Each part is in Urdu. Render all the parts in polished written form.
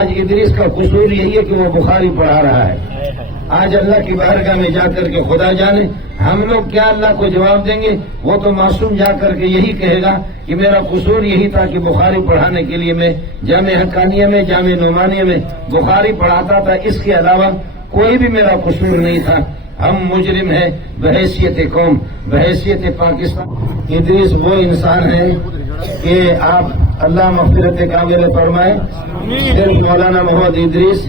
آج ادریس کا قصور یہی ہے کہ وہ بخاری پڑھا رہا ہے. آج اللہ کی بارگاہ میں جا کر کے خدا جانے ہم لوگ کیا اللہ کو جواب دیں گے. وہ تو معصوم جا کر کے یہی کہے گا کہ میرا قصور یہی تھا کہ بخاری پڑھانے کے لیے میں جامع حقانیہ میں جامع نعمانیہ میں بخاری پڑھاتا تھا، اس کے علاوہ کوئی بھی میرا قصور نہیں تھا. ہم مجرم ہیں بحیثیت قوم، بحیثیت پاکستان. ادریس وہ انسان ہے کہ آپ اللہ مغفرت کامل فرمائے. صرف مولانا محمد ادریس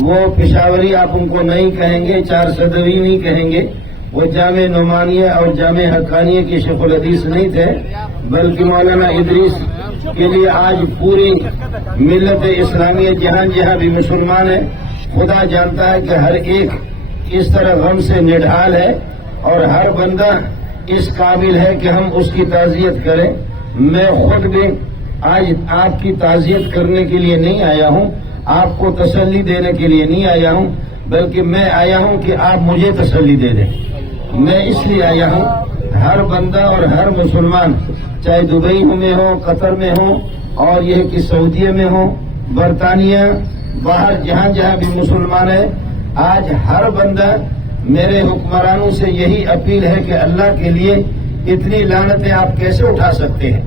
وہ پشاوری آپ ان کو نہیں کہیں گے، 400ویں نہیں کہیں گے. وہ جامع نعمانیہ اور جامع حقانیہ کی شیخ الحدیث نہیں تھے، بلکہ مولانا ادریس کے لیے آج پوری ملت اسلامیہ جہاں جہاں بھی مسلمان ہے، خدا جانتا ہے کہ ہر ایک اس طرح غم سے نڈھال ہے اور ہر بندہ اس قابل ہے کہ ہم اس کی تعزیت کریں. میں خود بھی آج آپ کی تعزیت کرنے کے لیے نہیں آیا ہوں، آپ کو تسلی دینے کے لیے نہیں آیا ہوں، بلکہ میں آیا ہوں کہ آپ مجھے تسلی دے دیں. میں اس لیے آیا ہوں ہر بندہ اور ہر مسلمان، چاہے دبئی میں ہو، قطر میں ہو، اور یہ کہ سعودیہ میں ہو، برطانیہ، باہر جہاں جہاں بھی مسلمان ہے، آج ہر بندہ میرے حکمرانوں سے یہی اپیل ہے کہ اللہ کے لیے اتنی لعنتیں آپ کیسے اٹھا سکتے ہیں.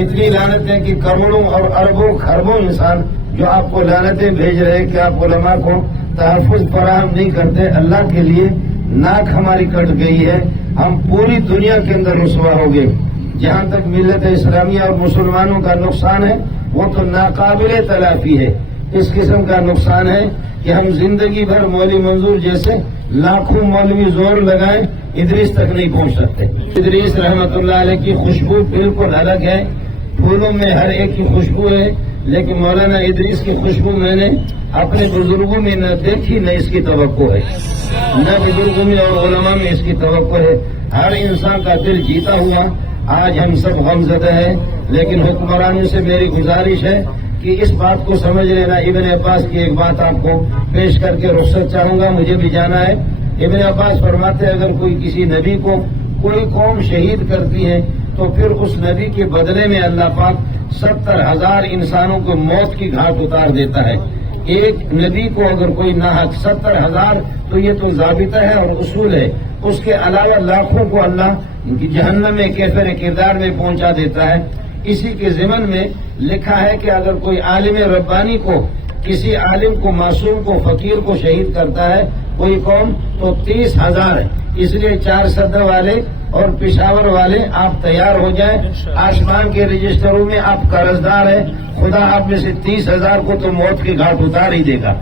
اتنی لعنتیں کہ کروڑوں اور اربوں خربوں انسان جو آپ کو لعنتیں بھیج رہے کہ آپ علماء کو تحفظ فراہم نہیں کرتے. اللہ کے لیے ناک ہماری کٹ گئی ہے، ہم پوری دنیا کے اندر رسوا ہو گئے. جہاں تک ملت اسلامیہ اور مسلمانوں کا نقصان ہے وہ تو ناقابل تلافی ہے. اس قسم کا نقصان ہے کہ ہم زندگی بھر مولوی منظور جیسے لاکھوں مولوی زور لگائیں، ادریس تک نہیں پہنچ سکتے. ادریس رحمت اللہ علیہ کی خوشبو بالکل الگ ہے. پھولوں میں ہر ایک کی خوشبو ہے، لیکن مولانا ادریس کی خوشبو میں نے اپنے بزرگوں میں نہ دیکھی، نہ اس کی توقع ہے، نہ بزرگوں میں اور علماء میں اس کی توقع ہے. ہر انسان کا دل جیتا ہوا آج ہم سب غمزدہ ہیں. لیکن حکمرانوں سے میری گزارش ہے کہ اس بات کو سمجھ لینا. ابن عباس کی ایک بات آپ کو پیش کر کے رخصت چاہوں گا، مجھے بھی جانا ہے. ابن عباس فرماتے ہیں اگر کوئی کسی نبی کو کوئی قوم شہید کرتی ہے تو پھر اس نبی کے بدلے میں اللہ پاک 70,000 انسانوں کو موت کی گھاٹ اتار دیتا ہے. ایک نبی کو اگر کوئی ناحق 70,000 تو یہ تو ضابطہ ہے اور اصول ہے. اس کے علاوہ لاکھوں کو اللہ جہنم میں کیفر کردار میں پہنچا دیتا ہے. اسی کے ضمن میں لکھا ہے کہ اگر کوئی عالم ربانی کو، کسی عالم کو، معصوم کو، فقیر کو شہید کرتا ہے کوئی قوم تو 30,000 ہے. اس لیے 400 والے اور پشاور والے آپ تیار ہو جائیں. آسمان کے رجسٹروں میں آپ قرضدار ہیں، خدا آپ میں سے 30,000 کو تو موت کی گھاٹ اتار ہی دے گا.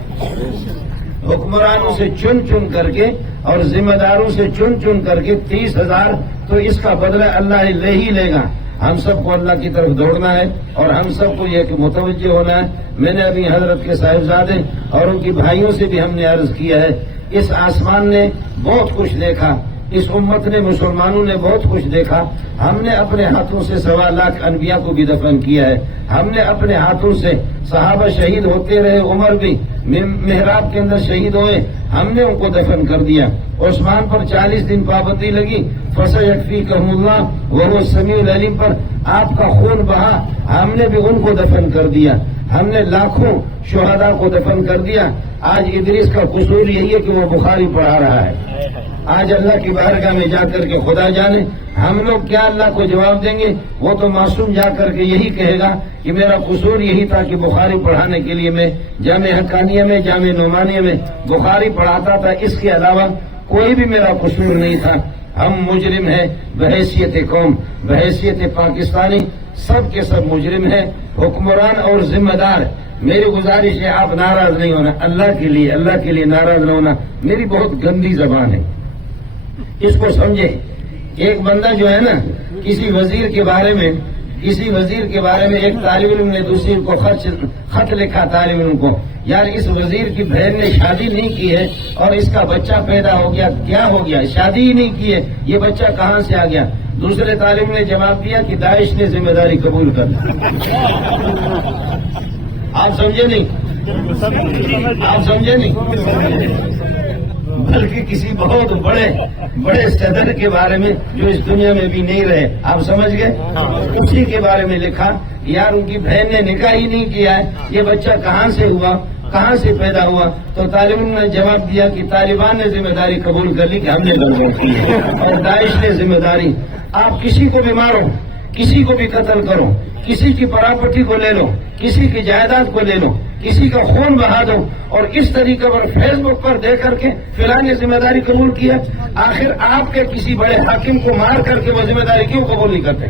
حکمرانوں سے چن چن کر کے اور ذمہ داروں سے چن چن کر کے 30,000 تو اس کا بدلہ اللہ لے ہی لے گا. ہم سب کو اللہ کی طرف دوڑنا ہے اور ہم سب کو یہ کہ متوجہ ہونا ہے. میں نے ابھی حضرت کے صاحبزادے اور ان کی بھائیوں سے بھی ہم نے عرض کیا ہے، اس آسمان نے بہت کچھ دیکھا، اس امت نے، مسلمانوں نے بہت کچھ دیکھا. ہم نے اپنے ہاتھوں سے 1.25 لاکھ انبیاء کو بھی دفن کیا ہے. ہم نے اپنے ہاتھوں سے صحابہ شہید ہوتے رہے، عمر بھی محراب کے اندر شہید ہوئے، ہم نے ان کو دفن کر دیا. عثمان پر 40 دن پابندی لگی، فَسَيَكْفِيكَهُمُ اللَّهُ وَهُوَ السَّمِيعُ الْعَلِيمُ پر آپ کا خون بہا، ہم نے بھی ان کو دفن کر دیا. ہم نے لاکھوں شہداء کو دفن کر دیا. آج ادریس کا قصور یہی ہے کہ وہ بخاری پڑھا رہا ہے. آج اللہ کی بارگاہ میں جا کر کے خدا جانے ہم لوگ کیا اللہ کو جواب دیں گے. وہ تو معصوم جا کر کے یہی کہے گا کہ میرا قصور یہی تھا کہ بخاری پڑھانے کے لیے میں جامع حقانیہ میں جامع نعمانیہ میں بخاری پڑھاتا تھا، اس کے علاوہ کوئی بھی میرا قصور نہیں تھا. ہم مجرم ہیں بحیثیت قوم، بحیثیت پاکستانی، سب کے سب مجرم ہیں. حکمران اور ذمہ دار، میری گزارش ہے آپ ناراض نہیں ہونا. اللہ کے لیے ناراض نہ ہونا. میری بہت گندی زبان ہے، اس کو سمجھے. ایک بندہ جو ہے نا، کسی وزیر کے بارے میں ایک طالب علم نے دوسرے کو خط لکھا طالب علم کو، یار اس وزیر کی بہن نے شادی نہیں کی ہے اور اس کا بچہ پیدا ہو گیا، کیا ہو گیا؟ شادی ہی نہیں کی ہے، یہ بچہ کہاں سے آ گیا؟ دوسرے طالب نے جواب دیا کہ داعش نے ذمہ داری قبول کر لی. آپ سمجھے نہیں؟ بلکہ کسی بہت بڑے صدر کے بارے میں جو اس دنیا میں بھی نہیں رہے، آپ سمجھ گئے، اسی کے بارے میں لکھا یار ان کی بہن نے نکاح ہی نہیں کیا ہے، یہ بچہ کہاں سے ہوا، کہاں سے پیدا ہوا؟ تو طالبان نے جواب دیا کہ طالبان نے ذمہ داری قبول کر لی کہ ہم نے گڑبڑ کی ہے، اور داعش نے ذمہ داری۔ آپ کسی کو بھی مارو، کسی کو بھی قتل کرو، کسی کی پراپرٹی کو لے لو، کسی کی جائیداد کو لے لو، کسی کا خون بہا دو، اور اس طریقے پر فیس بک پر دے کر کے فلاں نے ذمہ داری قبول کی ہے۔ آخر آپ کے کسی بڑے حاکم کو مار کر کے وہ ذمہ داری کیوں قبول نہیں کرتے؟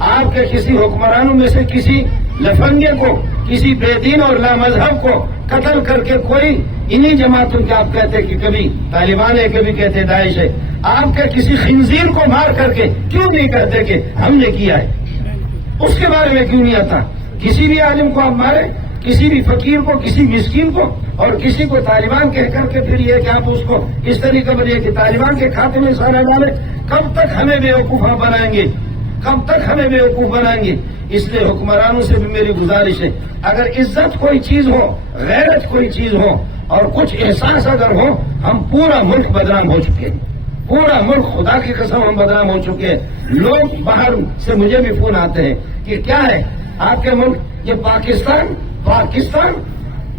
آپ کے کسی حکمرانوں میں سے کسی لفنگے کو، کسی بے دین اور لامذہب کو قتل کر کے کوئی انہی جماعتوں کے آپ کہتے کہ کبھی طالبان ہے، کبھی کہتے داعش ہے، آپ کے کسی خنزیر کو مار کر کے کیوں نہیں کہتے کہ ہم نے کیا ہے؟ اس کے بارے میں کیوں نہیں آتا؟ کسی بھی عالم کو آپ مارے، کسی بھی فقیر کو، کسی مسکین کو، اور کسی کو طالبان کہہ کر کے پھر یہ کہ آپ اس کو اس طریقے پر یہ کہ طالبان کے کھاتے میں سارے ڈالے، کب تک ہمیں بیوقوف بنائیں گے؟ کب تک ہمیں بیوقوف بنائیں گے؟ اس لیے حکمرانوں سے بھی میری گزارش ہے، اگر عزت کوئی چیز ہو، غیرت کوئی چیز ہو، اور کچھ احساس اگر ہو، ہم پورا ملک بدنام ہو چکے ہیں، پورا ملک، خدا کی قسم ہم بدنام ہو چکے ہیں۔ لوگ باہر سے مجھے بھی فون آتے ہیں کہ کیا ہے آپ کے ملک، یہ پاکستان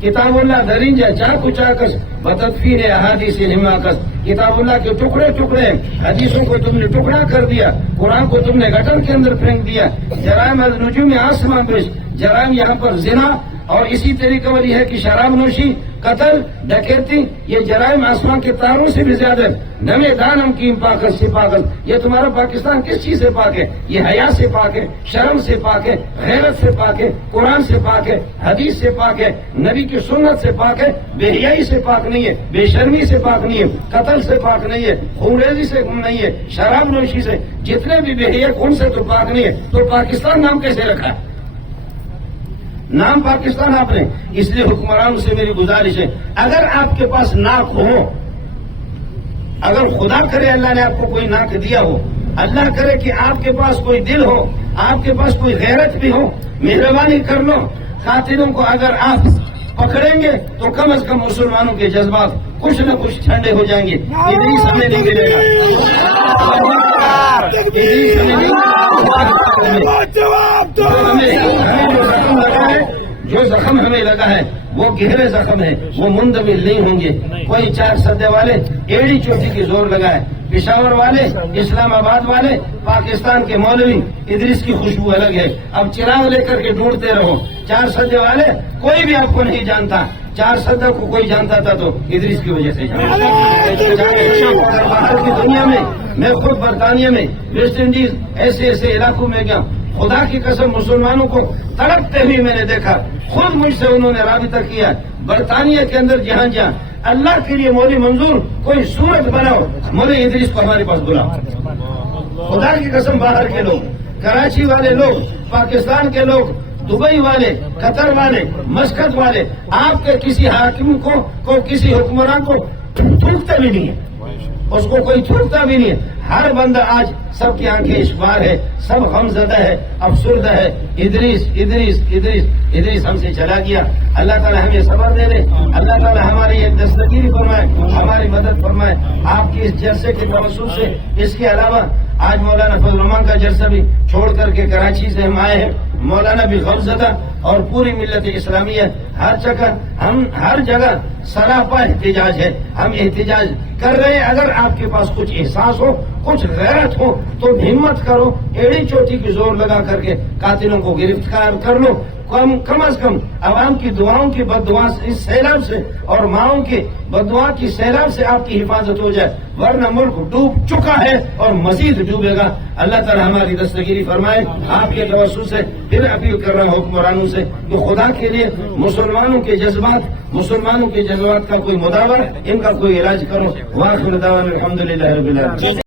کتاب اللہ درینجا چاکو چاکس بتدفین احادیث حماقت، کتاب اللہ کے ٹکڑے ٹکڑے، حدیثوں کو تم نے ٹکڑا کر دیا، قرآن کو تم نے گٹر کے اندر پھینک دیا، جرائم از نجوم آسمان پیش، جرائم یہاں پر زنا، اور اسی طریقے والی ہے کہ شراب نوشی، قتل، ڈکیتی، یہ جرائم آسمان کے تاروں سے بھی زیادہ۔ نمے دانم کی پاکت سے پاکت، یہ تمہارا پاکستان کس چیز سے پاک ہے؟ یہ حیا سے پاک ہے، شرم سے پاک ہے، غیرت سے پاک ہے، قرآن سے پاک ہے، حدیث سے پاک ہے، نبی کی سنت سے پاک ہے، بے حیائی سے پاک نہیں ہے، بے شرمی سے پاک نہیں ہے، قتل سے پاک نہیں ہے، خونریزی سے نہیں ہے، شراب نوشی سے، جتنے بھی بے حیا ان سے تو پاک نہیں ہے۔ تو پاکستان نام کیسے رکھا ہے؟ نام پاکستان آپ نے۔ اس لیے حکمرانوں سے میری گزارش ہے، اگر آپ کے پاس ناک ہو، اگر خدا کرے اللہ نے آپ کو کوئی ناک دیا ہو، اللہ کرے کہ آپ کے پاس کوئی دل ہو، آپ کے پاس کوئی غیرت بھی ہو، مہربانی کر لو، قاتلوں کو اگر آپ پکڑیں گے تو کم از کم مسلمانوں کے جذبات کچھ نہ کچھ ٹھنڈے ہو جائیں گے۔ ادریس ہمیں نہیں ملے گا، ادریس ہمیں نہیں جو زخم ہمیں لگا ہے وہ گہرے زخم ہے، وہ مندمل نہیں ہوں گے۔ کوئی چار سدے والے ایڑی چوٹی کی زور لگائے، پشاور والے، اسلام آباد والے، پاکستان کے مولوی، ادریس کی خوشبو الگ ہے۔ اب چراغ لے کر کے ڈھونڈتے رہو۔ چار سدے والے کوئی بھی آپ کو نہیں جانتا، چار سدے کو کوئی جانتا تھا تو ادریس کی وجہ سے جانتا۔ باہر کی دنیا میں خود برطانیہ میں، ویسٹ انڈیز، ایسے ایسے علاقوں میں گیا، خدا کی قسم مسلمانوں کو تڑپتے ہوئے میں نے دیکھا، خود مجھ سے انہوں نے رابطہ کیا۔ برطانیہ کے اندر جہاں جہاں اللہ کے لیے مولوی منظور کوئی صورت بناؤ، مولوی ادریس کو ہمارے پاس بلاؤ۔ خدا کی قسم باہر کے لوگ، کراچی والے لوگ، پاکستان کے لوگ، دبئی والے، قطر والے، مسقط والے، آپ کے کسی حاکم کو کسی حکمران کو تھوکتا بھی نہیں ہے، اس کو کوئی تھوکتا بھی نہیں ہے۔ ہر بندہ آج سب کی آنکھیں اشبار ہے، سب غمزدہ ہے، افسردہ ہے۔ ادریس ادریس ادریس ادریس ہم سے چلا گیا۔ اللہ تعالی ہمیں صبر دے دے، اللہ تعالی ہماری ایک دستگیری فرمائے، ہماری مدد فرمائے آپ کی اس جلسے کے توسط سے۔ اس کے علاوہ آج مولانا فضل الرحمان کا جلسہ بھی چھوڑ کر کے کراچی سے ہم آئے ہیں، مولانا بھی غمزدہ، اور پوری ملت اسلامیہ ہر جگہ سراپا احتجاج ہے، ہم احتجاج کر رہے ہیں۔ اگر آپ کے پاس کچھ احساس ہو، کچھ غیرت ہو تو ہمت کرو، ایڑی چوٹی کی زور لگا کر کے قاتلوں کو گرفتار کر لو۔ کم از کم عوام کی دعاؤں کی بددعا اس سیلاب سے اور ماؤں کی بددعا کی سیلاب سے آپ کی حفاظت ہو جائے، ورنہ ملک ڈوب چکا ہے اور مزید ڈوبے گا۔ اللہ تعالی ہماری دستگیری فرمائے۔ آپ کے توسط سے پھر اپیل کر رہا ہوں حکمرانوں سے کہ خدا کے لیے مسلمانوں کے جذبات کا کوئی مداور، ان کا کوئی علاج کرو۔ وآخر دعوانا الحمدللہ رب العالمین۔